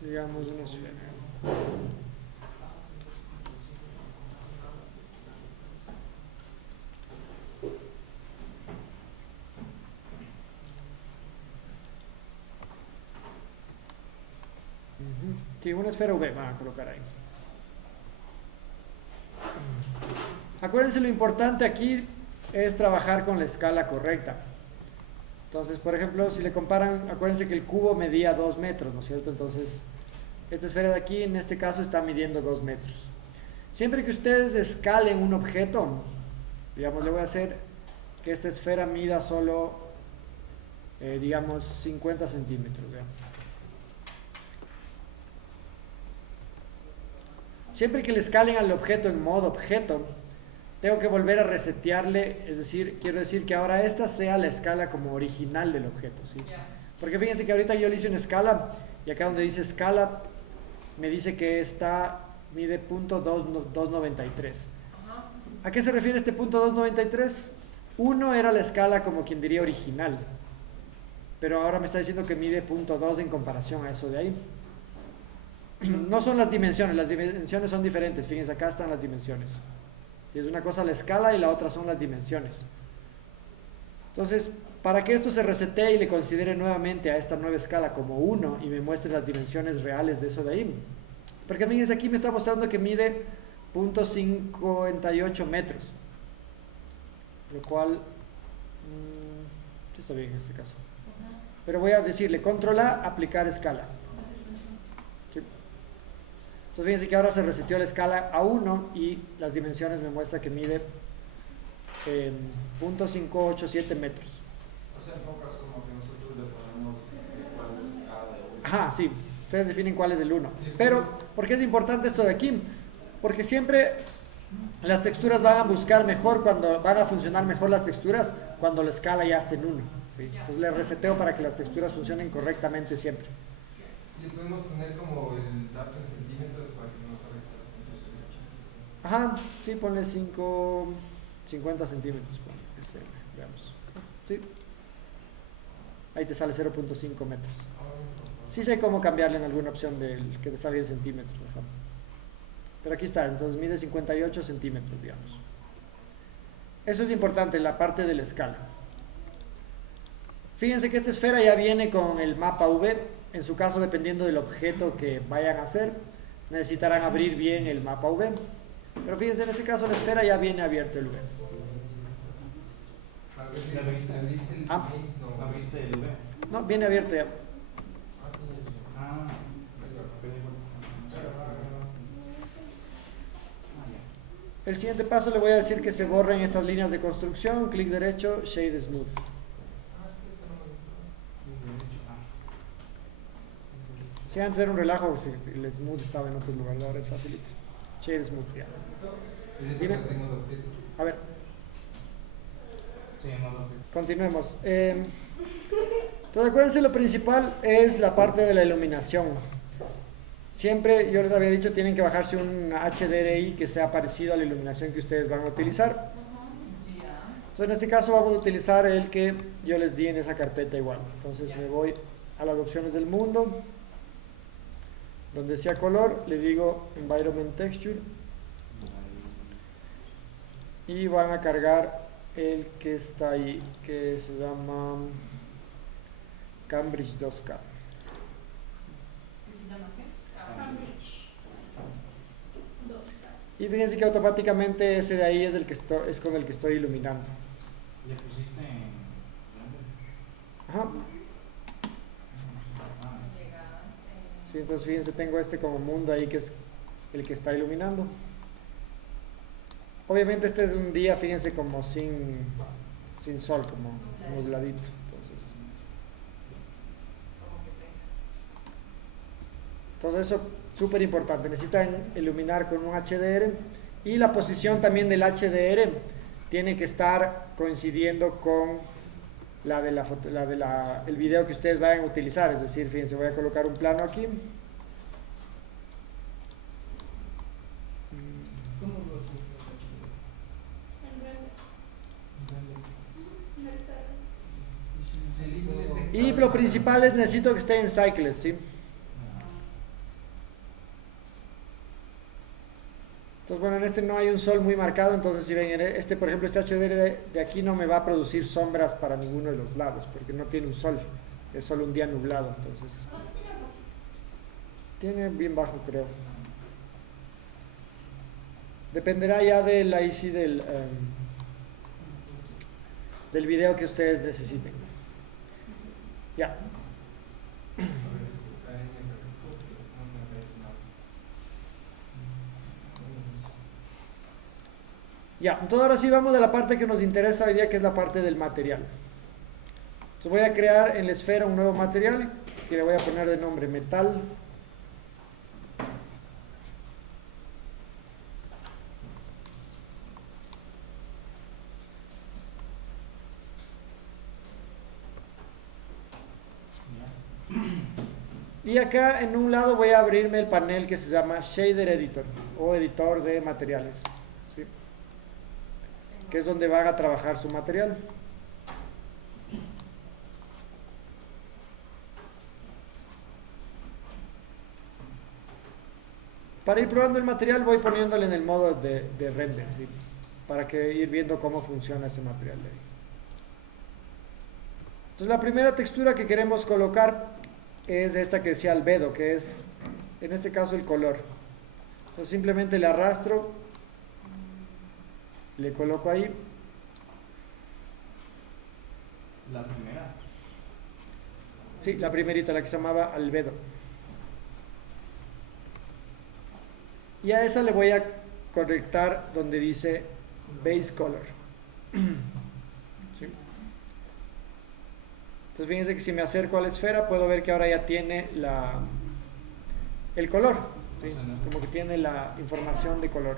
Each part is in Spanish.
digamos una esfera. Sí, una esfera V van a colocar ahí. Acuérdense, lo importante aquí es trabajar con la escala correcta. Entonces, por ejemplo, si le comparan, acuérdense que el cubo medía 2 metros, ¿no es cierto? Entonces, esta esfera de aquí, en este caso, está midiendo 2 metros. Siempre que ustedes escalen un objeto, digamos, le voy a hacer que esta esfera mida solo, digamos, 50 centímetros. ¿Vean? Siempre que le escalen al objeto en modo objeto, tengo que volver a resetearle, es decir, quiero decir que ahora esta sea la escala como original del objeto, ¿sí? Porque fíjense que ahorita yo le hice una escala y acá donde dice escala me dice que esta mide .293. ¿A qué se refiere este .293? 1 era la escala como quien diría original, pero ahora me está diciendo que mide .2 en comparación a eso de ahí. No son las dimensiones son diferentes, fíjense, acá están las dimensiones. Si es una cosa la escala y la otra son las dimensiones. Entonces, para que esto se resetee y le considere nuevamente a esta nueva escala como 1 y me muestre las dimensiones reales de eso de ahí. Porque fíjense, aquí me está mostrando que mide .58 metros. Lo cual, está bien en este caso. Pero voy a decirle, control A, aplicar escala. ¿Sí? Entonces fíjense que ahora se reseteó la escala a 1 y las dimensiones me muestra que mide .587 metros. O sea, en pocas como que nosotros le ponemos cuál es la escala de 1. Ajá, sí. Ustedes definen cuál es el 1. Pero, ¿por qué es importante esto de aquí? Porque siempre las texturas van a buscar mejor, van a funcionar mejor las texturas cuando la escala ya esté en 1. ¿Sí? Entonces le reseteo para que las texturas funcionen correctamente siempre. Le podemos poner como el dato en centímetros para que no salga exactamente. Ajá, sí, ponle 50 centímetros. Veamos. Sí. Ahí te sale 0.5 metros. Sí sé cómo cambiarle en alguna opción del que te salga en centímetros. Ajá. Pero aquí está, entonces mide 58 centímetros, digamos. Eso es importante, la parte de la escala. Fíjense que esta esfera ya viene con el mapa V. En su caso, dependiendo del objeto que vayan a hacer, necesitarán abrir bien el mapa V. Pero fíjense, en este caso la esfera ya viene abierto el V. ¿No viste el V? No, viene abierto ya. El siguiente paso le voy a decir que se borren estas líneas de construcción, clic derecho, Shade Smooth. Si antes era un relajo, el Smooth estaba en otro lugar, ahora es facilito. Shade Smooth, ya. Dime. A ver. Continuemos. Entonces acuérdense, lo principal es la parte de la iluminación. Siempre, yo les había dicho, tienen que bajarse un HDRI que sea parecido a la iluminación que ustedes van a utilizar. Entonces en este caso vamos a utilizar el que yo les di en esa carpeta igual. Entonces me voy a las opciones del mundo, donde sea color, le digo Environment Texture y van a cargar el que está ahí, que se llama Cambridge 2K. Y fíjense que automáticamente ese de ahí es el que es con el que estoy iluminando. ¿Le pusiste en grande? Ajá. Sí, entonces fíjense, tengo este como mundo ahí que es el que está iluminando. Obviamente este es un día, fíjense, como sin sol, como nubladito. Entonces eso es súper importante. Necesitan iluminar con un HDR y la posición también del HDR tiene que estar coincidiendo con la de el video que ustedes vayan a utilizar. Es decir, fíjense, voy a colocar un plano aquí. Y lo principal es necesito que esté en cycles, ¿sí? Entonces, bueno, en este no hay un sol muy marcado, entonces si ven, este, por ejemplo, este HDR de aquí no me va a producir sombras para ninguno de los lados, porque no tiene un sol, es solo un día nublado, entonces... Tiene bien bajo, creo. Dependerá ya de la IC del video que ustedes necesiten. Ya. Ya, entonces ahora sí vamos a la parte que nos interesa hoy día, que es la parte del material. Entonces voy a crear en la esfera un nuevo material que le voy a poner de nombre metal. Y acá en un lado voy a abrirme el panel que se llama Shader Editor o editor de materiales, ¿sí? Que es donde van a trabajar su material. Para ir probando el material voy poniéndole en el modo de render, ¿sí? Para que ir viendo cómo funciona ese material de ahí. Entonces la primera textura que queremos colocar es esta que decía albedo, que es en este caso el color. Entonces simplemente le arrastro, le coloco ahí. La primera. Sí, la primerita, la que se llamaba albedo. Y a esa le voy a conectar donde dice base color. ¿Sí? Entonces fíjense que si me acerco a la esfera puedo ver que ahora ya tiene el color, ¿sí? Como que tiene la información de color.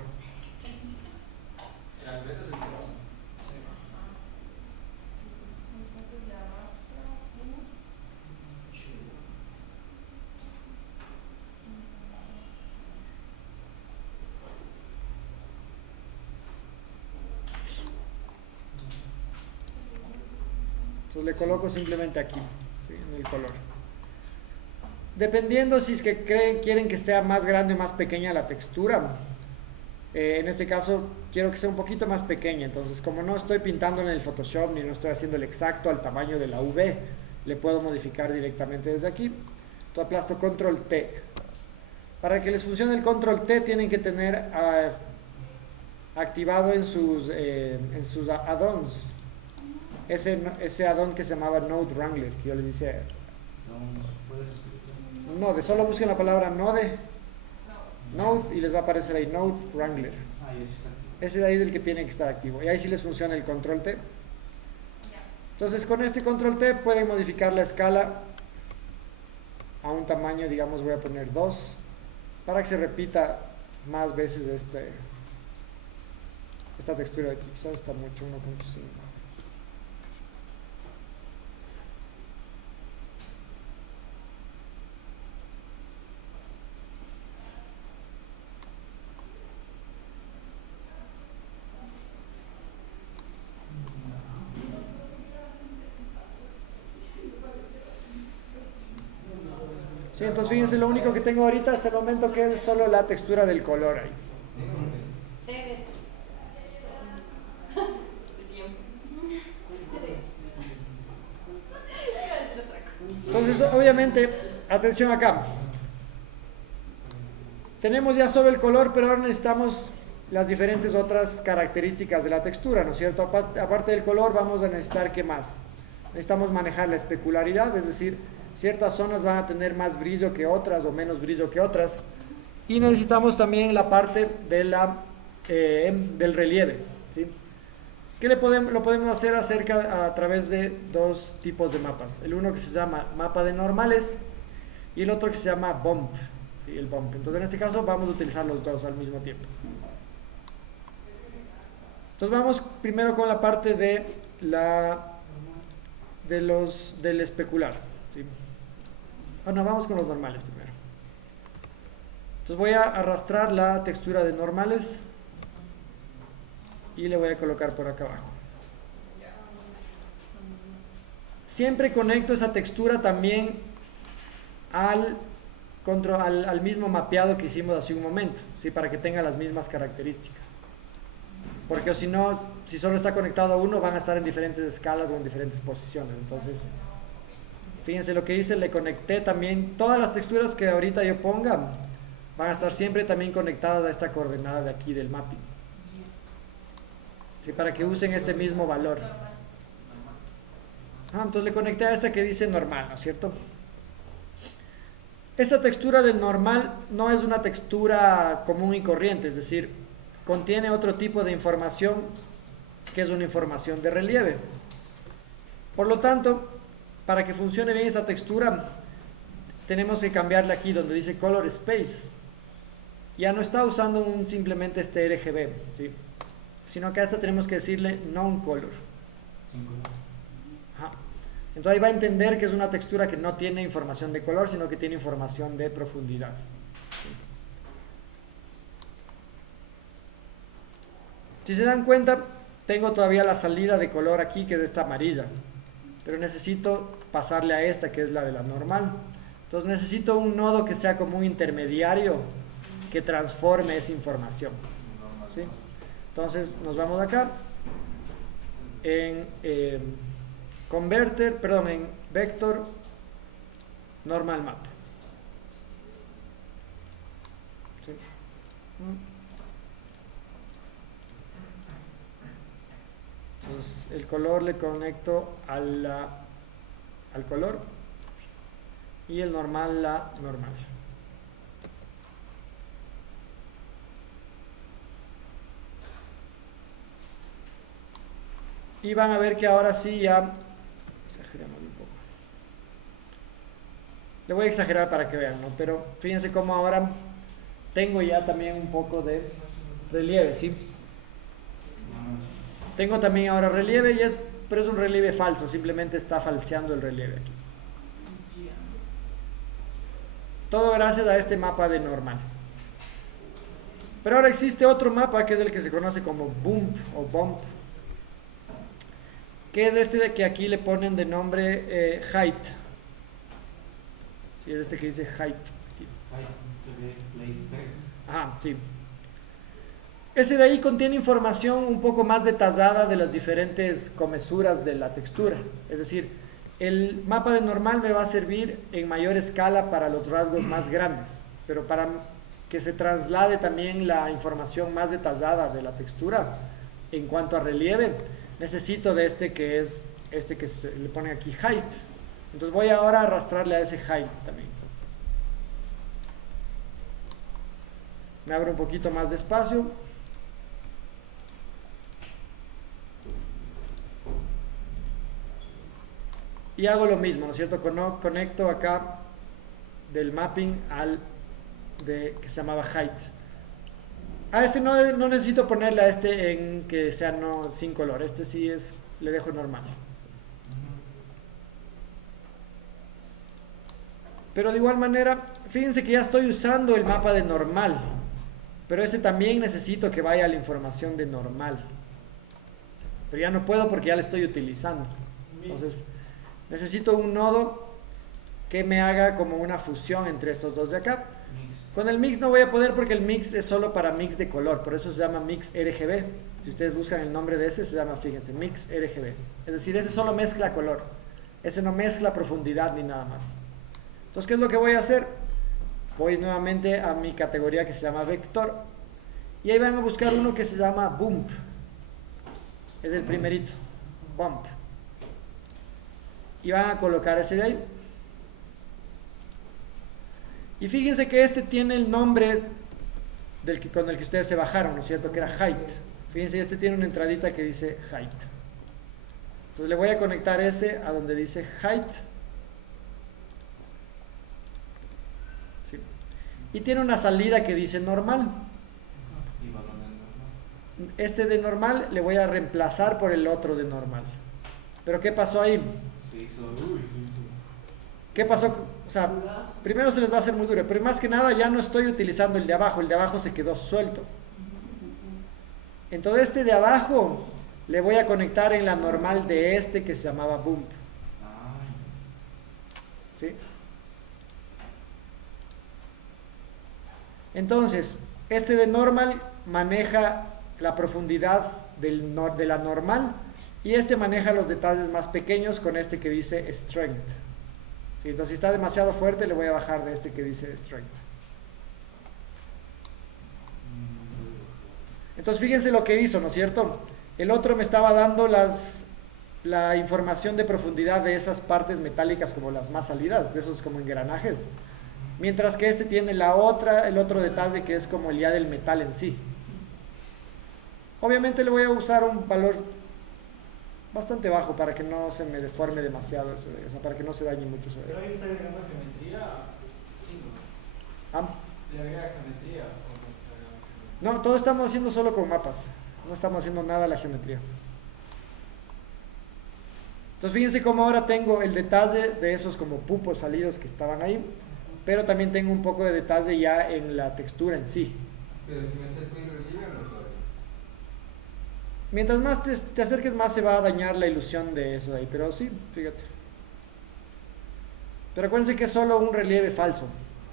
Entonces le coloco simplemente aquí, ¿sí? En el color. Dependiendo si es que quieren que sea más grande o más pequeña la textura. En este caso quiero que sea un poquito más pequeña, entonces como no estoy pintando en el Photoshop ni no estoy haciendo el exacto al tamaño de la V, le puedo modificar directamente desde aquí. Entonces aplasto Control T. Para que les funcione el Control T tienen que tener activado en sus add-ons ese add-on que se llamaba Node Wrangler, que yo les decía. Node, solo busquen la palabra Node y les va a aparecer ahí Node Wrangler. Ese de ahí es el que tiene que estar activo y ahí sí les funciona el Control T. Entonces con este Control T pueden modificar la escala a un tamaño, digamos voy a poner 2 para que se repita más veces esta textura de aquí. Quizás está mucho, 1.5. Sí, entonces fíjense, lo único que tengo ahorita hasta el momento que es solo la textura del color ahí. Entonces, obviamente, atención acá. Tenemos ya solo el color, pero ahora necesitamos las diferentes otras características de la textura, ¿no es cierto? Aparte del color, vamos a necesitar, ¿qué más? Necesitamos manejar la especularidad, es decir, ciertas zonas van a tener más brillo que otras o menos brillo que otras. Y necesitamos también la parte de del relieve, ¿sí? ¿Qué lo podemos hacer a través de dos tipos de mapas? El uno que se llama mapa de normales y el otro que se llama bump, ¿sí? El bump. Entonces en este caso vamos a utilizar los dos al mismo tiempo. Entonces vamos primero con la parte del especular, ¿sí? Bueno, vamos con los normales primero. Entonces voy a arrastrar la textura de normales y le voy a colocar por acá abajo. Siempre conecto esa textura también al al mismo mapeado que hicimos hace un momento, ¿sí? Para que tenga las mismas características. Porque si no, si solo está conectado a uno, van a estar en diferentes escalas o en diferentes posiciones. Entonces, fíjense lo que hice, le conecté también todas las texturas que ahorita yo ponga, van a estar siempre también conectadas a esta coordenada de aquí del mapping. ¿Sí? Para que usen este mismo valor. Entonces le conecté a esta que dice normal, ¿no es cierto? Esta textura del normal no es una textura común y corriente, es decir, contiene otro tipo de información que es una información de relieve. Por lo tanto, para que funcione bien esa textura, tenemos que cambiarle aquí donde dice Color Space. Ya no está usando simplemente este RGB, ¿sí? Sino que a esta tenemos que decirle Non-Color. Entonces ahí va a entender que es una textura que no tiene información de color, sino que tiene información de profundidad. Si se dan cuenta, tengo todavía la salida de color aquí, que es esta amarilla, pero necesito pasarle a esta, que es la de la normal. Entonces necesito un nodo que sea como un intermediario que transforme esa información, ¿sí? Entonces nos vamos acá en Converter, perdón, en Vector Normal Map. ¿Sí? Entonces el color le conecto al color y el normal la normal. Y van a ver que ahora sí ya exageramos un poco. Le voy a exagerar para que vean, ¿no? Pero fíjense cómo ahora tengo ya también un poco de relieve, ¿sí? Tengo también ahora relieve, pero es un relieve falso, simplemente está falseando el relieve aquí. Todo gracias a este mapa de normal. Pero ahora existe otro mapa que es el que se conoce como Bump o Bump, que es este de que aquí le ponen de nombre Height. Sí, es este que dice Height. Ajá, sí. Ese de ahí contiene información un poco más detallada de las diferentes comesuras de la textura. Es decir, el mapa de normal me va a servir en mayor escala para los rasgos más grandes, pero para que se traslade también la información más detallada de la textura en cuanto a relieve, necesito de este que es este que se le pone aquí height. Entonces voy ahora a arrastrarle a ese height también. Me abro un poquito más de espacio. Y hago lo mismo, ¿no es cierto? Conecto acá del mapping al que se llamaba height. A este no necesito ponerle a este en que sea sin color. Este sí le dejo normal. Pero de igual manera, fíjense que ya estoy usando el mapa de normal. Pero este también necesito que vaya a la información de normal. Pero ya no puedo porque ya le estoy utilizando. Entonces, necesito un nodo que me haga como una fusión entre estos dos de acá. Con el mix no voy a poder porque el mix es solo para mix de color, por eso se llama mix RGB. Si ustedes buscan el nombre de ese, se llama, fíjense, mix RGB. Es decir, ese solo mezcla color, ese no mezcla profundidad ni nada más. Entonces, ¿qué es lo que voy a hacer? Voy nuevamente a mi categoría que se llama vector y ahí van a buscar uno que se llama bump. Es el primerito, bump. Y van a colocar ese de ahí. Y fíjense que este tiene el nombre con el que ustedes se bajaron, ¿no es cierto? Que era height. Fíjense, este tiene una entradita que dice height. Entonces le voy a conectar ese a donde dice height. ¿Sí? Y tiene una salida que dice normal. Este de normal le voy a reemplazar por el otro de normal. ¿Pero qué pasó ahí? ¿Qué pasó? O sea, primero se les va a hacer muy duro, pero más que nada ya no estoy utilizando el de abajo se quedó suelto. Entonces este de abajo le voy a conectar en la normal de este que se llamaba bump. ¿Sí? Entonces, este de normal maneja la profundidad de la normal y este maneja los detalles más pequeños con este que dice strength. ¿Sí? Entonces, si está demasiado fuerte, le voy a bajar de este que dice strength. Entonces, fíjense lo que hizo, ¿no es cierto? El otro me estaba dando la información de profundidad de esas partes metálicas como las más salidas, de esos como engranajes. Mientras que este tiene el otro detalle que es como el ya del metal en sí. Obviamente le voy a usar un valor bastante bajo para que no se me deforme demasiado eso, o sea, para que no se dañe mucho eso. Pero ahí está agregando geometría, sí, ¿no? ¿Ah? ¿Le agrega geometría o no está agregando geometría? No, todo estamos haciendo solo con mapas, no estamos haciendo nada a la geometría. Entonces fíjense cómo ahora tengo el detalle de esos como pupos salidos que estaban ahí, pero también tengo un poco de detalle ya en la textura en sí. Pero si me acerco y relieve o no todavía. Mientras más te acerques, más se va a dañar la ilusión de eso de ahí, pero sí, fíjate. Pero acuérdense que es solo un relieve falso,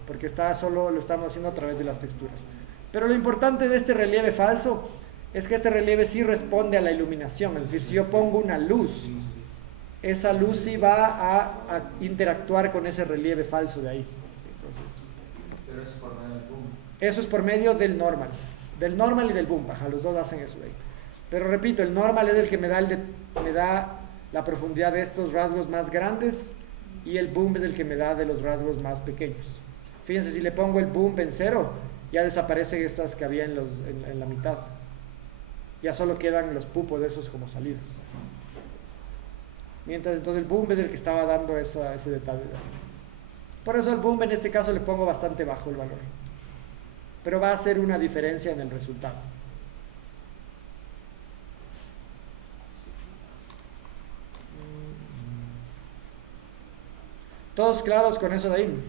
porque solo lo estamos haciendo a través de las texturas. Pero lo importante de este relieve falso es que este relieve sí responde a la iluminación, es decir, si yo pongo una luz, esa luz sí va a interactuar con ese relieve falso de ahí. Entonces, Pero eso es por medio del boom. eso es por medio del normal y del boom, ajá, los dos hacen eso de ahí. Pero repito, el normal es el que me da la profundidad de estos rasgos más grandes y el boom es el que me da de los rasgos más pequeños. Fíjense, si le pongo el boom en 0, ya desaparecen estas que había en la mitad. Ya solo quedan los pupos de esos como salidos. Mientras entonces el boom es el que estaba dando ese detalle. Por eso el boom en este caso le pongo bastante bajo el valor. Pero va a hacer una diferencia en el resultado. ¿Todos claros con eso de ahí?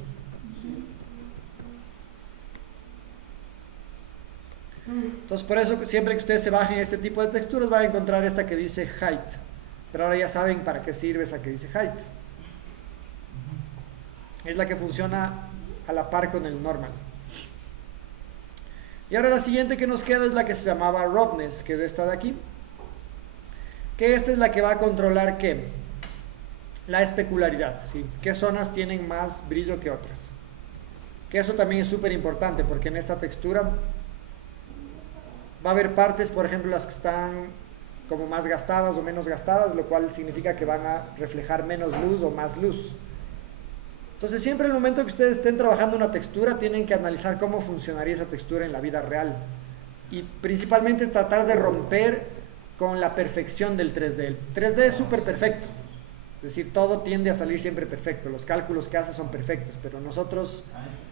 Entonces por eso siempre que ustedes se bajen este tipo de texturas van a encontrar esta que dice height. Pero ahora ya saben para qué sirve esa que dice height. Es la que funciona a la par con el normal. Y ahora la siguiente que nos queda es la que se llamaba roughness, que es esta de aquí. Que esta es la que va a controlar ¿qué? La especularidad, ¿sí? ¿Qué zonas tienen más brillo que otras? Que eso también es súper importante porque en esta textura va a haber partes, por ejemplo, las que están como más gastadas o menos gastadas, lo cual significa que van a reflejar menos luz o más luz. Entonces siempre en el momento que ustedes estén trabajando una textura tienen que analizar cómo funcionaría esa textura en la vida real y principalmente tratar de romper con la perfección del 3D. El 3D es súper perfecto, es decir, todo tiende a salir siempre perfecto, los cálculos que hace son perfectos, pero nosotros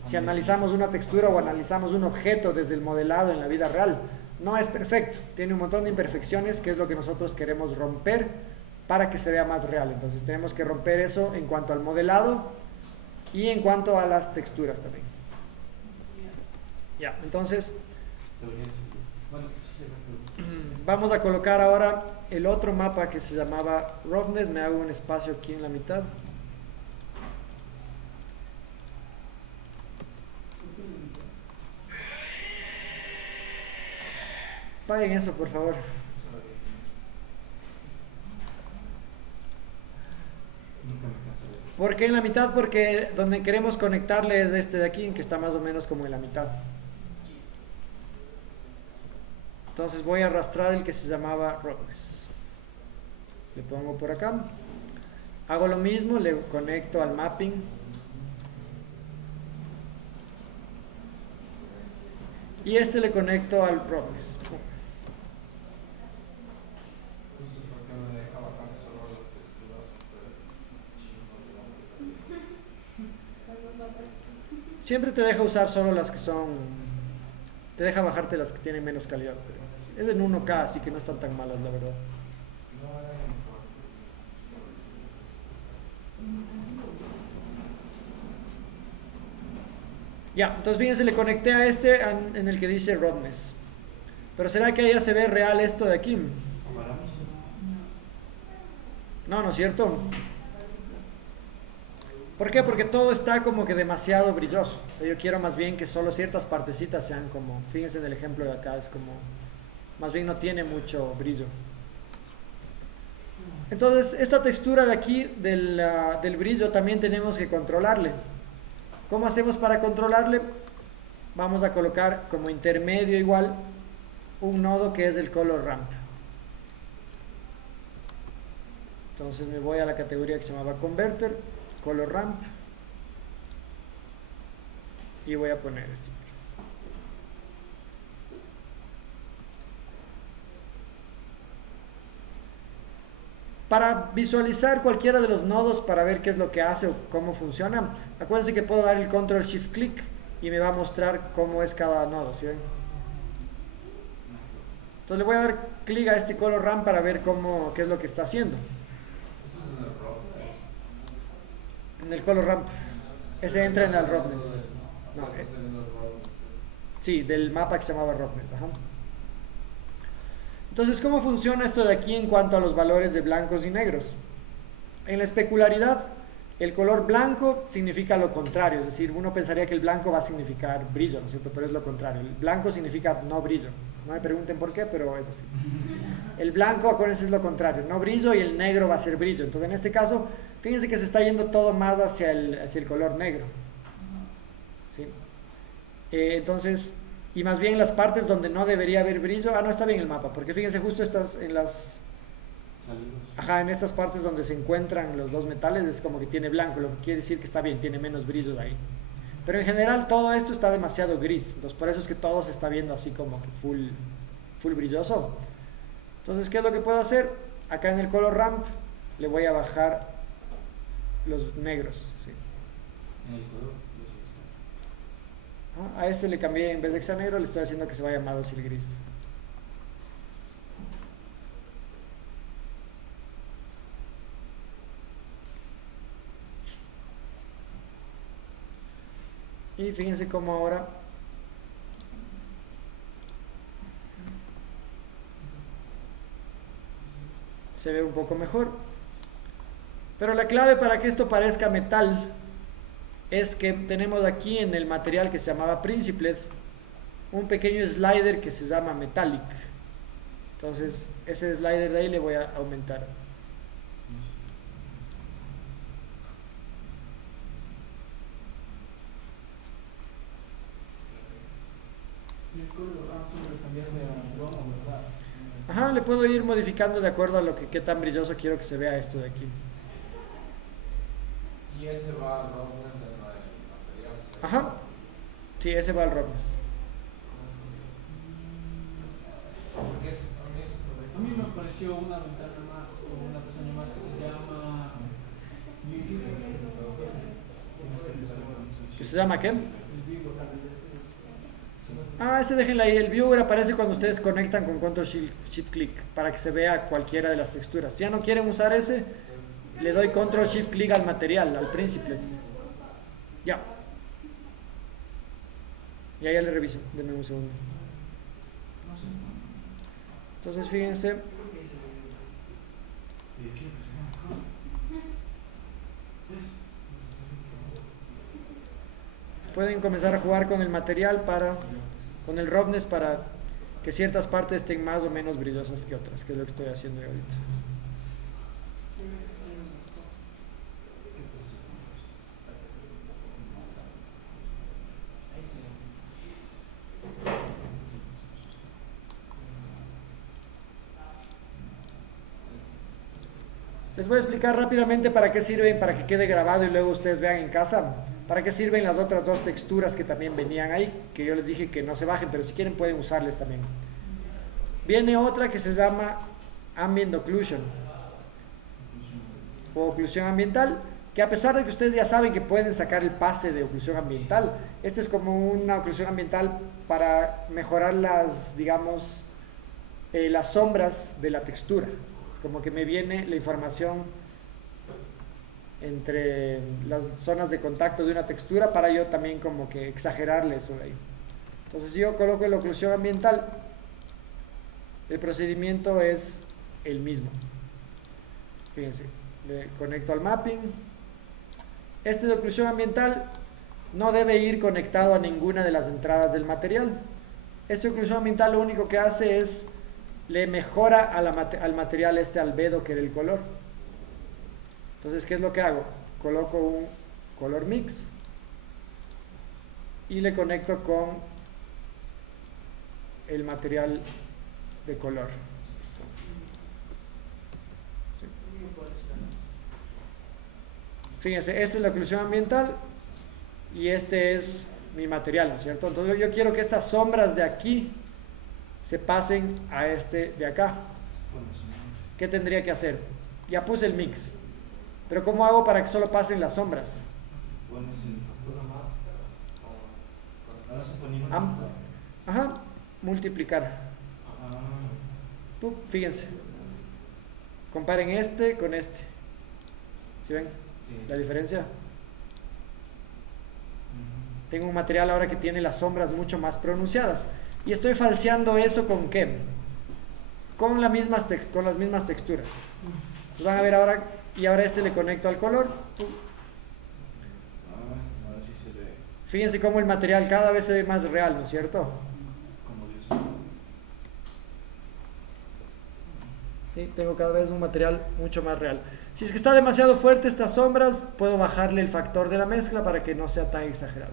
si analizamos una textura o analizamos un objeto desde el modelado en la vida real, no es perfecto, tiene un montón de imperfecciones que es lo que nosotros queremos romper para que se vea más real. Entonces tenemos que romper eso en cuanto al modelado y en cuanto a las texturas también. Ya, entonces vamos a colocar ahora el otro mapa que se llamaba roughness. Me hago un espacio aquí en la mitad. Paguen eso, por favor. ¿Por qué en la mitad? Porque donde queremos conectarle es este de aquí, que está más o menos como en la mitad. Entonces voy a arrastrar el que se llamaba roughness. Le pongo por acá. Hago lo mismo, le conecto al mapping. Y este le conecto al roughness. Siempre te deja usar solo las que son... Te deja bajarte las que tienen menos calidad, pero es en 1K, así que no están tan malas, la verdad. Ya, entonces fíjense, le conecté a este en el que dice roughness. Pero ¿será que ya se ve real esto de aquí? No, ¿no es cierto? ¿Por qué? Porque todo está como que demasiado brilloso. O sea, yo quiero más bien que solo ciertas partecitas sean como, fíjense en el ejemplo de acá, es como, más bien no tiene mucho brillo. Entonces, esta textura de aquí del brillo también tenemos que controlarle. ¿Cómo hacemos para controlarle? Vamos a colocar como intermedio igual un nodo que es el color ramp. Entonces me voy a la categoría que se llamaba converter, color ramp, y voy a poner esto. Para visualizar cualquiera de los nodos para ver qué es lo que hace o cómo funciona, acuérdense que puedo dar el control shift click y me va a mostrar cómo es cada nodo, ¿sí ven? Entonces le voy a dar clic a este color ramp para ver qué es lo que está haciendo. ¿Eso es en el roughness? En el color ramp. Ese entra en el roughness. No, Está saliendo el roughness. sí, del mapa que se llamaba roughness. Ajá. Entonces, ¿cómo funciona esto de aquí en cuanto a los valores de blancos y negros? En la especularidad, el color blanco significa lo contrario, es decir, uno pensaría que el blanco va a significar brillo, ¿no es cierto? Pero es lo contrario. El blanco significa no brillo. No me pregunten por qué, pero es así. El blanco, acuérdense, es lo contrario, no brillo, y el negro va a ser brillo. Entonces, en este caso, fíjense que se está yendo todo más hacia el color negro. ¿Sí? Entonces, y más bien las partes donde no debería haber brillo, no está bien el mapa, porque fíjense justo estas en las, en estas partes donde se encuentran los dos metales es como que tiene blanco, lo que quiere decir que está bien, tiene menos brillo de ahí. Pero en general todo esto está demasiado gris, entonces por eso es que todo se está viendo así como que full brilloso. Entonces, ¿qué es lo que puedo hacer? Acá en el color ramp le voy a bajar los negros, ¿sí? En el color. A este le cambié, en vez de que sea negro, le estoy haciendo que se vaya más hacia el gris. Y fíjense cómo ahora se ve un poco mejor. Pero la clave para que esto parezca metal es que tenemos aquí en el material que se llamaba Principlet un pequeño slider que se llama Metallic. Entonces ese slider de ahí le voy a aumentar. Y el color ramp solo cambias de cromo, ¿verdad? Ajá, le puedo ir modificando de acuerdo a qué tan brilloso quiero que se vea esto de aquí. Y ese va al roughness en el material. ¿Sí? Ajá, sí, ese va al roughness. Porque a mí es A mí me apareció una ventana más o una pestaña más que se llama ¿Que se llama qué? el vivo. Ese déjenla ahí. El viewer aparece cuando ustedes conectan con control shift click para que se vea cualquiera de las texturas. Si ya no quieren usar ese, le doy control shift click al material, al Principlet. Ya. Y ahí ya le reviso. Denme un segundo. Entonces fíjense. Pueden comenzar a jugar con el material con el roughness para que ciertas partes estén más o menos brillosas que otras, que es lo que estoy haciendo yo ahorita. Les voy a explicar rápidamente para qué sirven, para que quede grabado y luego ustedes vean en casa, para qué sirven las otras dos texturas que también venían ahí, que yo les dije que no se bajen, pero si quieren pueden usarles también. Viene otra que se llama Ambient Occlusion o oclusión ambiental, que a pesar de que ustedes ya saben que pueden sacar el pase de oclusión ambiental, este es como una oclusión ambiental para mejorar digamos, las sombras de la textura. Es como que me viene la información entre las zonas de contacto de una textura para yo también como que exagerarle eso de ahí. Entonces si yo coloco la oclusión ambiental, el procedimiento es el mismo. Fíjense, le conecto al mapping Este de oclusión ambiental no debe ir conectado a ninguna de las entradas del material. Este de oclusión ambiental lo único que hace es le mejora al material este albedo, que era el color. Entonces, ¿qué es lo que hago? Coloco un color mix y le conecto con el material de color. Fíjense, esta es la oclusión ambiental y este es mi material, ¿no es cierto? Entonces yo quiero que estas sombras de aquí se pasen a este de acá. ¿Qué tendría que hacer? Ya puse el mix, pero ¿cómo hago para que solo pasen las sombras? Pones en factura máscara o ahora se pone una Ajá, multiplicar. Fíjense, comparen este con este. ¿Sí ven la diferencia? Tengo un material ahora que tiene las sombras mucho más pronunciadas. Y estoy falseando eso ¿con qué? Con las mismas texturas. Entonces van a ver ahora, y ahora este le conecto al color. Ahora sí se ve. Fíjense cómo el material cada vez se ve más real, ¿no es cierto? Como Dios mío. Sí, tengo cada vez un material mucho más real. Si es que está demasiado fuerte estas sombras, puedo bajarle el factor de la mezcla para que no sea tan exagerado.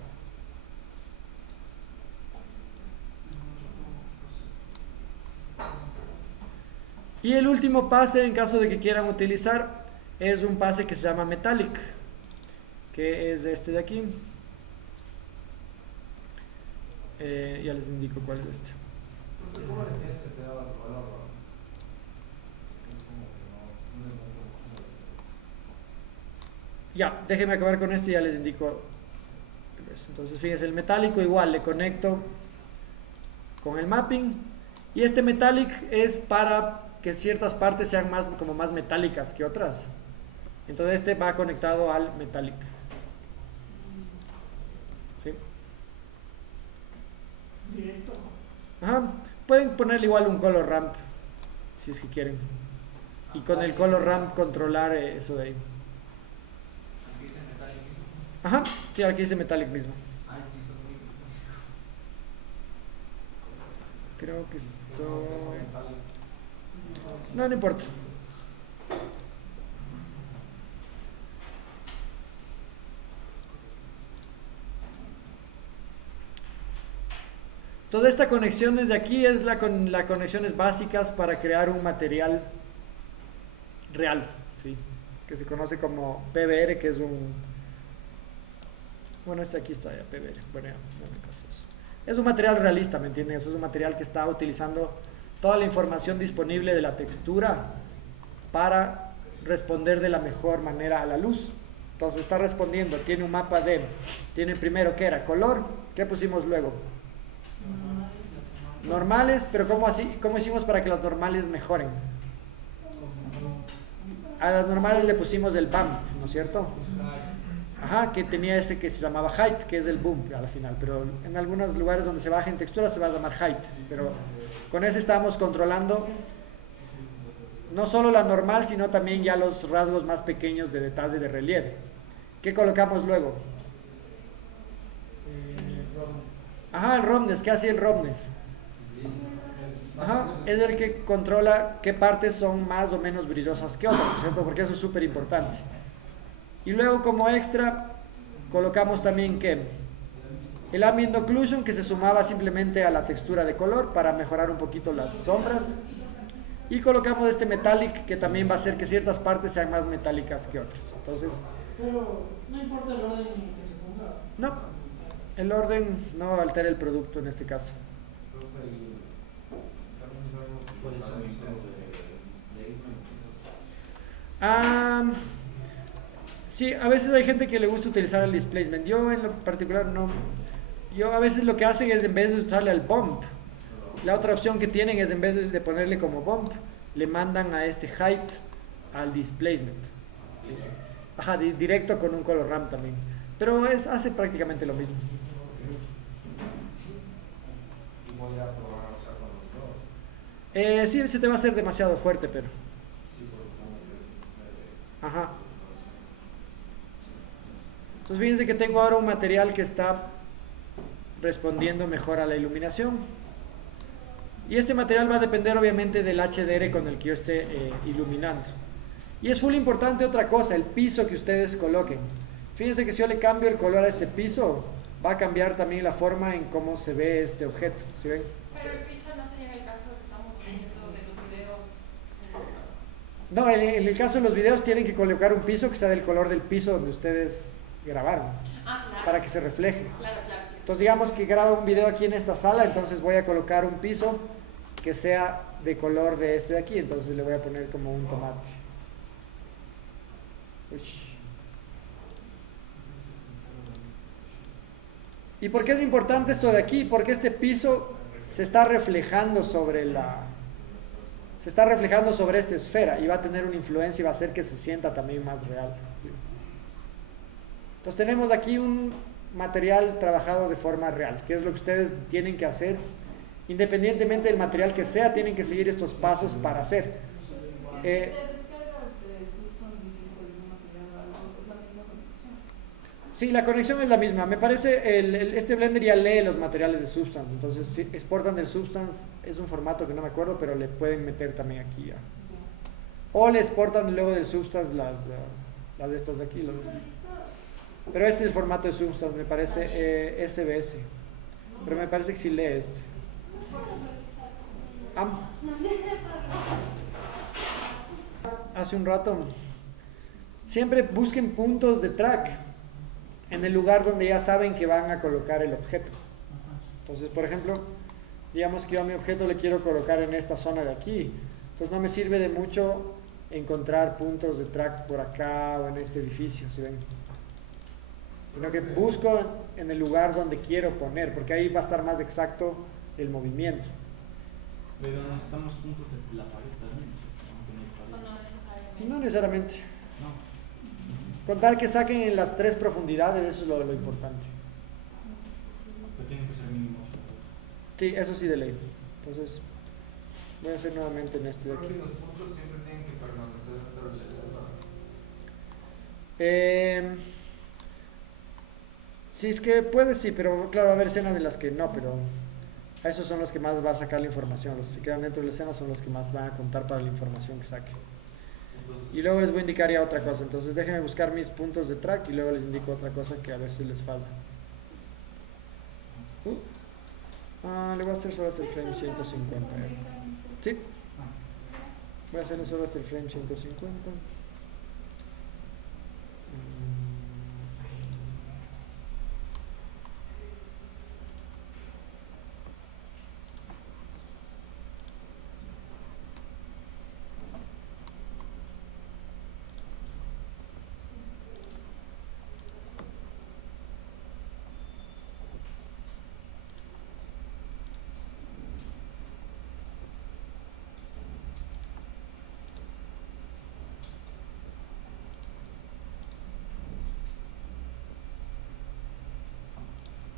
Y el último pase, en caso de que quieran utilizar, es un pase que se llama Metallic, que es este de aquí. Ya les indico cuál es este. ¿Cómo le tienes seteado al color? Es como que no le noto mucho la diferencia. Ya, déjenme acabar con este y ya les indico. Entonces fíjense, el metálico igual le conecto con el mapping, y este metallic es para que ciertas partes sean como más metálicas que otras. Entonces este va conectado al metallic. ¿Sí? Directo. Ajá. Pueden ponerle igual un color ramp si es que quieren. Y con el color ramp controlar eso de ahí. Aquí dice metálico. Ajá, sí, aquí dice metallic mismo. Ay, sí, son muy. Creo que esto... No importa. Toda esta conexión de aquí es las conexiones básicas para crear un material real, ¿sí? Que se conoce como PBR, que es un... Bueno, este aquí está ya, PBR. Bueno, ya, no me caso eso. Es un material realista, ¿me entienden? Eso es un material que está utilizando toda la información disponible de la textura para responder de la mejor manera a la luz. Entonces está respondiendo, tiene un mapa tiene primero, ¿qué era? Color. ¿Qué pusimos luego? Normales, pero ¿cómo hicimos para que las normales mejoren? A las normales le pusimos el bump, ¿no es cierto? Ajá, que tenía este que se llamaba height, que es el bump a la final, pero en algunos lugares donde se baja en textura se va a llamar height, pero con ese estamos controlando no solo la normal, sino también ya los rasgos más pequeños de detalle de relieve. ¿Qué colocamos luego? Ajá, el roughness. ¿Qué hacía el roughness? Ajá, es el que controla qué partes son más o menos brillosas que otras, ¿no es cierto? Porque eso es súper importante. Y luego, como extra, colocamos también ¿qué? El ambient occlusion, que se sumaba simplemente a la textura de color para mejorar un poquito las sombras. Y colocamos este metallic, que también va a hacer que ciertas partes sean más metálicas que otras. Entonces, Pero no importa el orden en que se ponga. no, el orden no altera el producto en este caso. Sí, a veces hay gente que le gusta utilizar el displacement. Yo en lo particular no. Yo a veces lo que hacen es, en vez de usarle al bump, la otra opción que tienen es, en vez de ponerle como bump, le mandan a este height al displacement. ¿Sí? Ajá, directo con un color ramp también. Pero hace prácticamente lo mismo. Y voy a probar, o sea, con los dos. Sí, se te va a hacer demasiado fuerte, pero. Sí, porque como que se ve. Ajá. Entonces fíjense que tengo ahora un material que está respondiendo mejor a la iluminación. Y este material va a depender obviamente del HDR con el que yo esté iluminando. Y es full importante otra cosa, el piso que ustedes coloquen. Fíjense que si yo le cambio el color a este piso, va a cambiar también la forma en cómo se ve este objeto. ¿Sí ven? Pero el piso no sería en el caso que estamos viendo de los videos. No, en el caso de los videos tienen que colocar un piso que sea del color del piso donde ustedes grabaron, Ah, claro. para que se refleje. Claro, claro, sí. Entonces digamos que grabo un video aquí en esta sala, entonces voy a colocar un piso que sea de color de este de aquí, entonces le voy a poner como un tomate. Uy. ¿Y por qué es importante esto de aquí? Porque este piso se está reflejando sobre esta esfera y va a tener una influencia y va a hacer que se sienta también más real. ¿Sí? Entonces tenemos aquí un material trabajado de forma real, que es lo que ustedes tienen que hacer. Independientemente del material que sea, tienen que seguir estos pasos para hacer. Sí, la conexión es la misma. Me parece, este Blender ya lee los materiales de Substance. Entonces, si exportan del Substance, es un formato que no me acuerdo, pero le pueden meter también aquí ya. O le exportan luego del Substance las de estas de aquí. Pero este es el formato de Substance, me parece SBS. Pero me parece que sí lee este. Hace un rato, siempre busquen puntos de track en el lugar donde ya saben que van a colocar el objeto. Entonces, por ejemplo, digamos que yo a mi objeto le quiero colocar en esta zona de aquí. Entonces no me sirve de mucho encontrar puntos de track por acá o en este edificio, ¿sí ven? Sino que busco en el lugar donde quiero poner, porque ahí va a estar más exacto el movimiento. Pero necesitamos puntos de la pared también, aunque no hay O pared. no necesariamente. No necesariamente. No. Con tal que saquen en las 3 profundidades, eso es lo importante. Pero tienen que ser mínimos. Sí, eso sí de ley. Entonces, voy a hacer nuevamente en este de aquí. Porque los puntos siempre tienen que permanecer dentro de la escena. Sí, es que puede, sí, pero claro, va a haber escenas de las que no, pero a esos son los que más va a sacar la información. Los que se quedan dentro de la escena son los que más van a contar para la información que saque. Y luego les voy a indicar ya otra cosa. Entonces déjenme buscar mis puntos de track y luego les indico otra cosa que a veces les falta. Le voy a hacer solo hasta el frame 150. Sí. Voy a hacerle solo hasta el frame 150.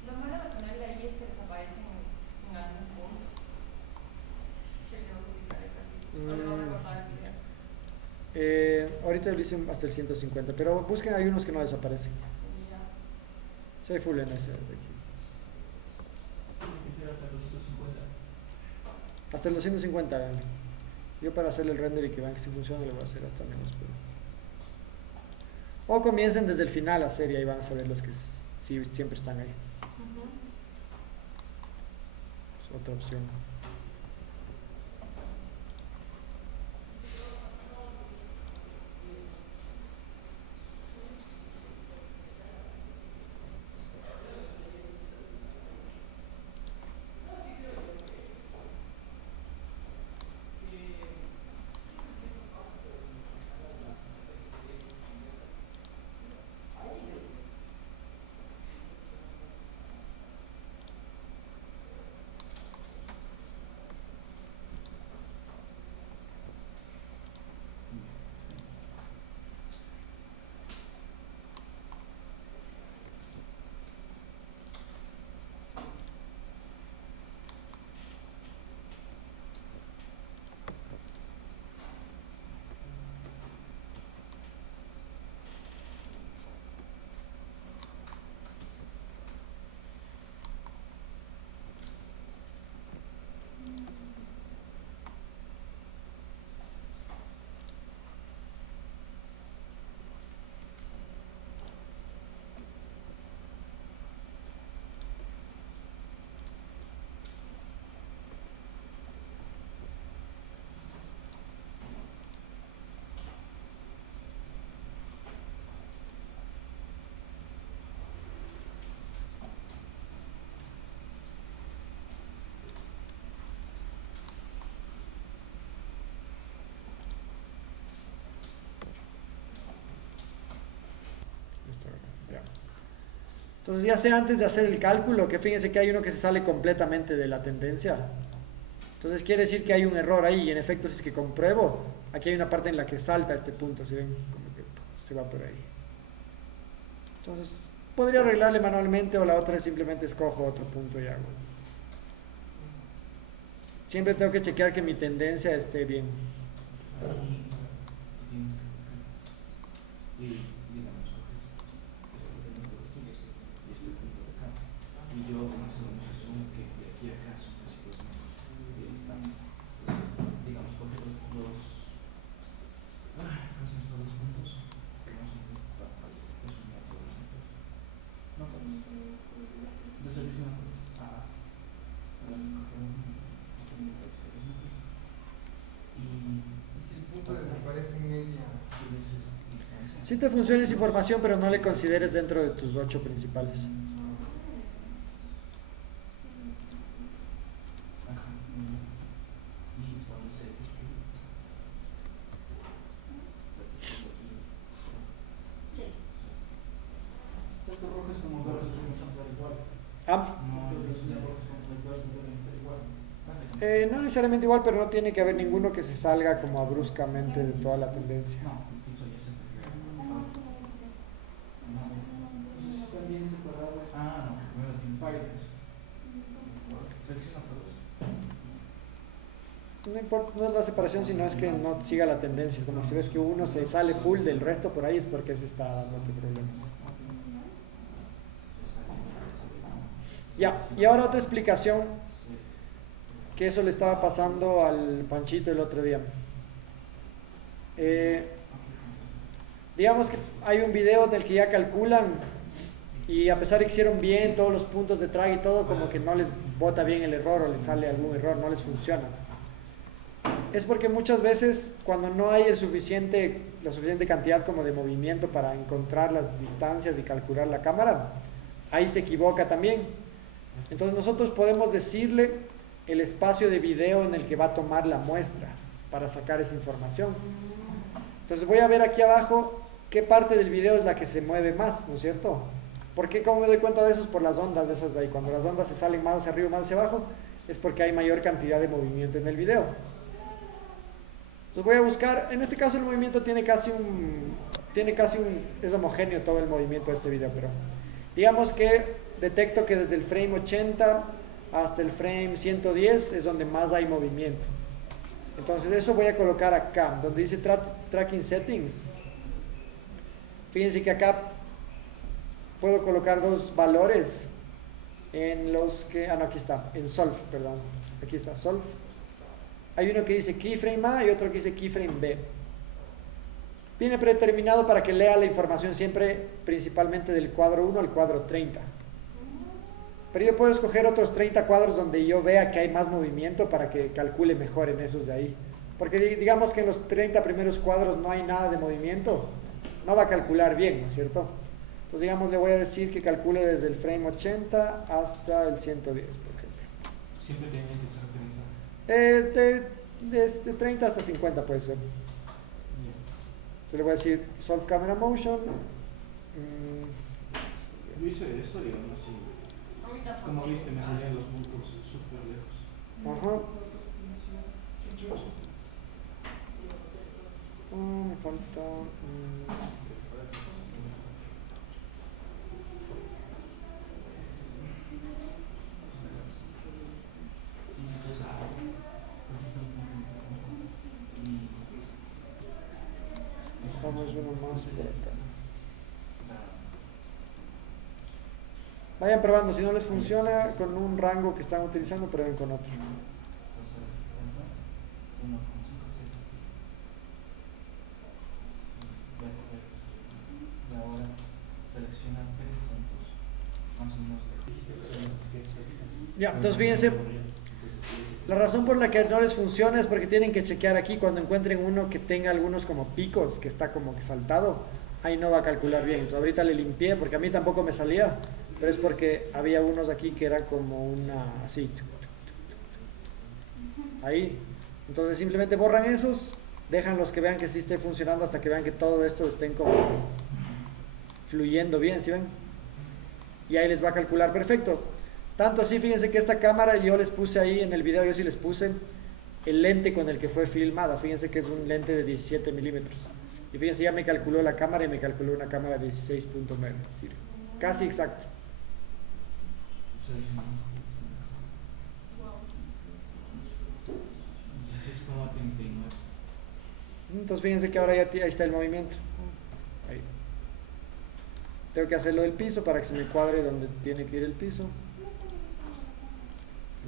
Lo malo de ponerle ahí es que desaparecen en algún punto. Se le va a ubicar el carrito. O le va a recortar el video. Ahorita lo hice hasta el 150, pero busquen, hay unos que no desaparecen. Y ya. Soy full en ese de aquí. Tiene que ser hasta los 150. Hasta los 150, vean. Yo para hacerle el render y que vean que sí funciona le voy a hacer hasta menos. Pero... O comiencen desde el final a hacer y ahí van a saber los que sí, siempre están ahí. Es otra opción. Entonces ya sea antes de hacer el cálculo, que fíjense que hay uno que se sale completamente de la tendencia. Entonces quiere decir que hay un error ahí, y en efecto si es que compruebo, aquí hay una parte en la que salta este punto, ¿sí ven? Como que se va por ahí. Entonces podría arreglarle manualmente, o la otra es simplemente escojo otro punto y hago. Siempre tengo que chequear que mi tendencia esté bien. Y digamos, coges este elemento de aquí y este punto de acá. Y yo más o menos asumo que de aquí a acá son casi 2 metros de distancia. Entonces, digamos, coge los dos puntos, que más o menos parece que es un metro, 2 metros. No parece. De servicio no parece. Ah, ahora escoge uno, me parece que 2 metros. Y Si el punto desaparece en media. tienes distancia. Si te funciona esa información, pero no le consideres dentro de tus 8 principales. Ajá. Y cuando se distribuye. Estos rojos como verdes deben estar igual. Ah, No, los rojos como verdes deben estar igual. no necesariamente igual, pero no tiene que haber ninguno que se salga como abruptamente de toda la tendencia. No, eso ya se te queda. Entonces están bien separados. Ah, no, primero tienes que hacer eso. Selecciona todos. No importa, no es la separación, sino es que no siga la tendencia. Es como si ves que uno se sale full del resto por ahí, es porque ese está dándote problemas. Ya, y ahora otra explicación, que eso le estaba pasando al Panchito el otro día. Digamos que hay un video en el que ya calculan, y a pesar de que hicieron bien todos los puntos de track y todo, como que no les bota bien el error o les sale algún error, no les funciona. Es porque muchas veces cuando no hay la suficiente cantidad como de movimiento para encontrar las distancias y calcular la cámara, ahí se equivoca también. Entonces nosotros podemos decirle el espacio de video en el que va a tomar la muestra para sacar esa información. Entonces voy a ver aquí abajo qué parte del video es la que se mueve más, ¿no es cierto? ¿Por qué? ¿Cómo me doy cuenta de eso? Es por las ondas de esas de ahí. Cuando las ondas se salen más hacia arriba, más hacia abajo, es porque hay mayor cantidad de movimiento en el video. Entonces voy a buscar, en este caso el movimiento es homogéneo todo el movimiento de este video, pero digamos que detecto que desde el frame 80 hasta el frame 110 es donde más hay movimiento. Entonces eso voy a colocar acá, donde dice Tracking Settings. Fíjense que acá puedo colocar dos valores en los que, no, aquí está, en Solve, perdón, aquí está Solve. Hay uno que dice Keyframe A y otro que dice Keyframe B. Viene predeterminado para que lea la información siempre principalmente del cuadro 1 al cuadro 30. Pero yo puedo escoger otros 30 cuadros donde yo vea que hay más movimiento para que calcule mejor en esos de ahí. Porque digamos que en los 30 primeros cuadros no hay nada de movimiento, no va a calcular bien, ¿no es cierto? Entonces digamos le voy a decir que calcule desde el frame 80 hasta el 110, por ejemplo. Siempre tiene que ser 30. Desde 30 hasta 50 puede ser. Entonces le voy a decir Solve Camera Motion. Yo hice eso, digamos así. Como viste, me salían los puntos súper lejos. Ajá. Me falta. Dejamos uno más por acá. Vayan probando, si no les funciona con un rango que están utilizando, prueben con otro. Ahora selecciona 3 puntos más o menos. Ya, entonces fíjense, la razón por la que no les funciona es porque tienen que chequear aquí cuando encuentren uno que tenga algunos como picos, que está como que saltado, ahí no va a calcular bien. Entonces ahorita le limpié porque a mí tampoco me salía, pero es porque había unos aquí que era como una así, ahí. Entonces simplemente borran esos, dejan los que vean que sí esté funcionando hasta que vean que todo esto estén como fluyendo bien, ¿sí ven? y ahí les va a calcular perfecto. Tanto así, fíjense que esta cámara yo les puse ahí en el video, yo sí les puse el lente con el que fue filmada. Fíjense que es un lente de 17 milímetros. Y fíjense, ya me calculó la cámara y me calculó una cámara de 16.9, es decir, casi exacto. Entonces fíjense que ahora ya ahí está el movimiento. Ahí. Tengo que hacerlo del piso para que se me cuadre donde tiene que ir el piso.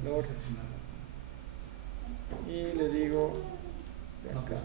Flor. Y le digo de acá, acá.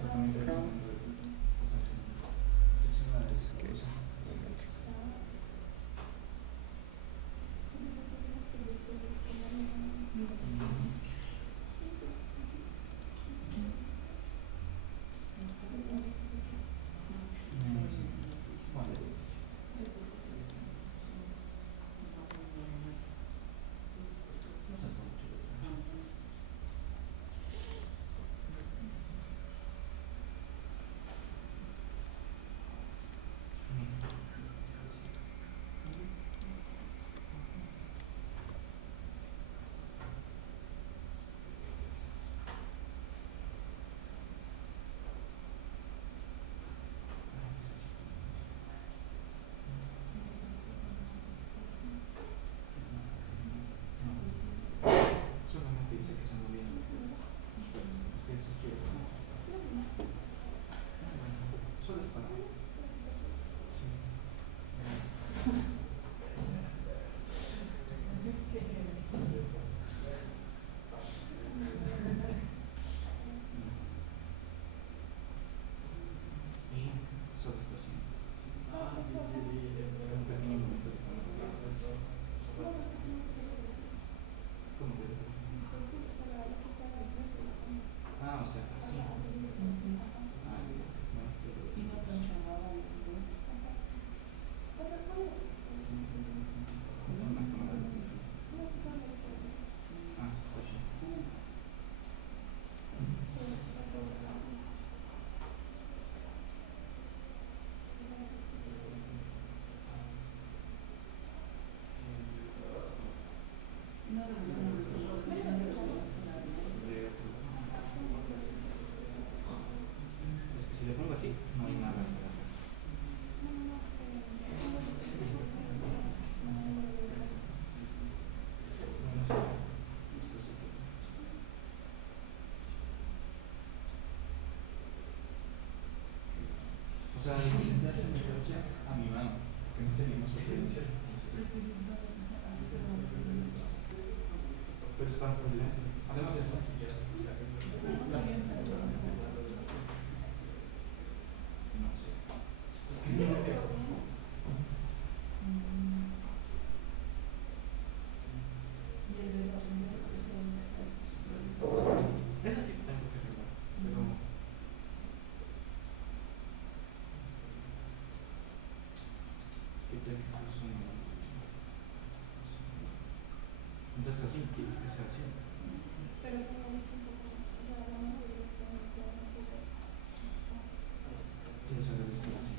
Si le pongo así, no hay nada. O sea, intenté hacer referencia a mi mano, que no teníamos referencia. Pero es tan fuerte. Además es más. Esa sí tengo que arreglar, pero ¿qué técnicos son? Entonces así quieres que sea así. Pero como dice un poco, o sea, vamos a ver esto en el plano un poco. ¿Quién sabe de esto así?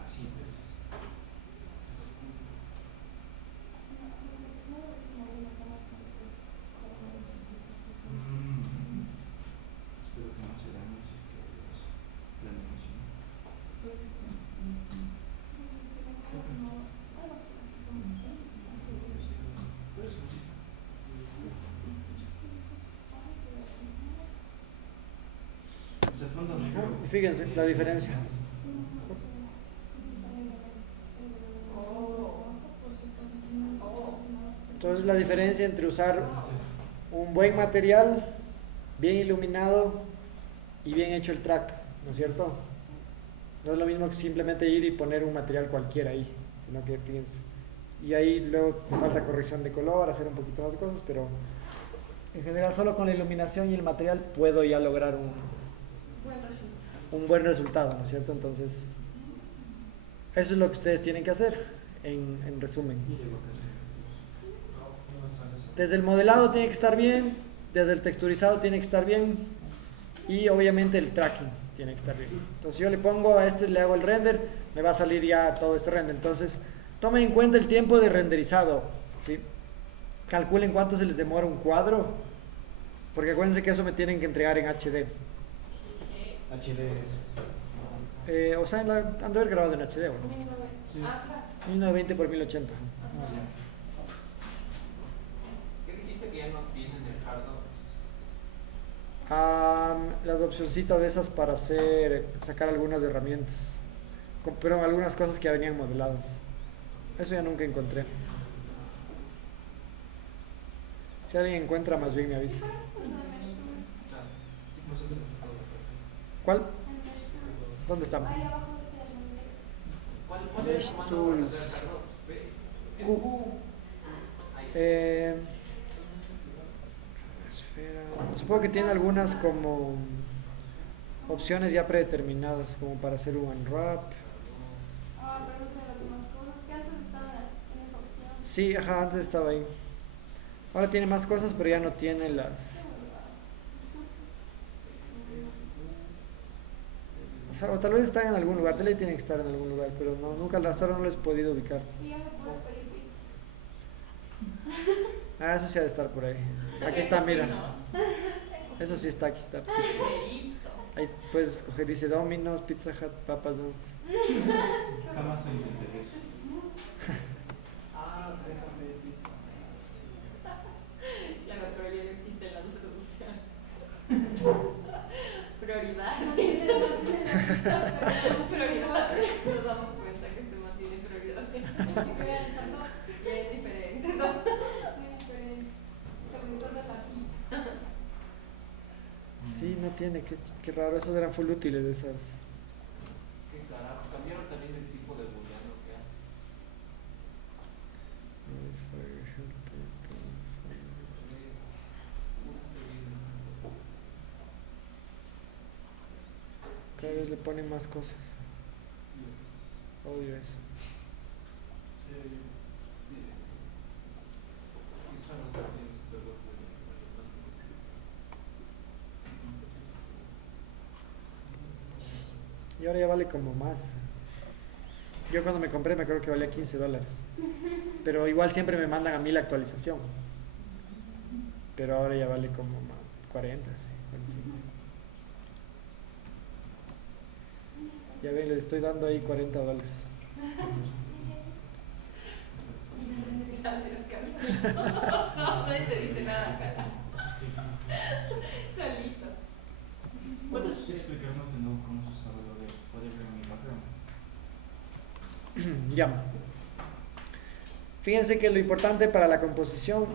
Así entonces. Espero que no se dañe si es que la animación. O sea, fondo negro. Y fíjense la diferencia. Entonces la diferencia entre usar un buen material, bien iluminado y bien hecho el track, ¿no es cierto? No es lo mismo que simplemente ir y poner un material cualquiera ahí, sino que fíjense. Y ahí luego me falta corrección de color, hacer un poquito más de cosas, pero en general solo con la iluminación y el material puedo ya lograr un buen resultado, ¿no es cierto? Entonces, eso es lo que ustedes tienen que hacer, en resumen. Desde el modelado tiene que estar bien, desde el texturizado tiene que estar bien, y obviamente el tracking tiene que estar bien. Entonces yo le pongo a esto y le hago el render, me va a salir ya todo este render. Entonces tomen en cuenta el tiempo de renderizado, ¿sí? Calculen cuánto se les demora un cuadro, porque acuérdense que eso me tienen que entregar en HD. HD es. O sea, han de haber grabado en HD, ¿no? Sí. Ah, claro. 1920 por 1080. ¿Qué dijiste que ya no tienen el hardware? Las opcioncitas de esas para sacar algunas herramientas, pero algunas cosas que ya venían modeladas. Eso ya nunca encontré. Si alguien encuentra, más bien me avisa. ¿Cuál? ¿Dónde está? Ahí abajo de ese ¿Cuál Mesh es el comando para Tools. hacer hardware? Es Q. Ahí. Esfera. Supongo que tiene algunas como opciones ya predeterminadas, como para hacer un unwrap. Ah, pregúntale las demás cosas que antes estaban en esa opción. Sí, ajá, antes estaba ahí. Ahora tiene más cosas, pero ya no tiene las... O sea, o tal vez están en algún lugar, tal vez tienen que estar en algún lugar, pero no, nunca hasta ahora no les he podido ubicar. Y ya me puedes pedir pito. Ah, eso sí ha de estar por ahí. Aquí está, mira. Eso sí está, aquí está. Ahí puedes escoger, dice Domino's, Pizza Hut, Papa John's. Jamás intenté eso. Ah, déjame pizza. Claro, pero ya no existen las traducciones. Prioridad. Prioridad. Nos damos cuenta que este man tiene prioridades. Bien diferentes, ¿no? Sobre todo la pizza. Sí, no tiene, qué raro, esos eran full útiles de esas. ¿Qué carajo? Cambiaron también el tipo de booleano que hace. Cada vez le ponen más cosas. Odio eso. Y ahora ya vale como más. Yo cuando me compré me acuerdo que valía $15. Pero igual siempre me mandan a mí la actualización. Pero ahora ya vale como 40, sí, 45. Ya ven, le estoy dando ahí $40. Gracias, Carlos. Nadie te dice nada, Carlos. Solito. ¿Puedes explicarnos de nuevo cómo se usaba lo de poder ver mi background? Ya. Fíjense que lo importante para la composición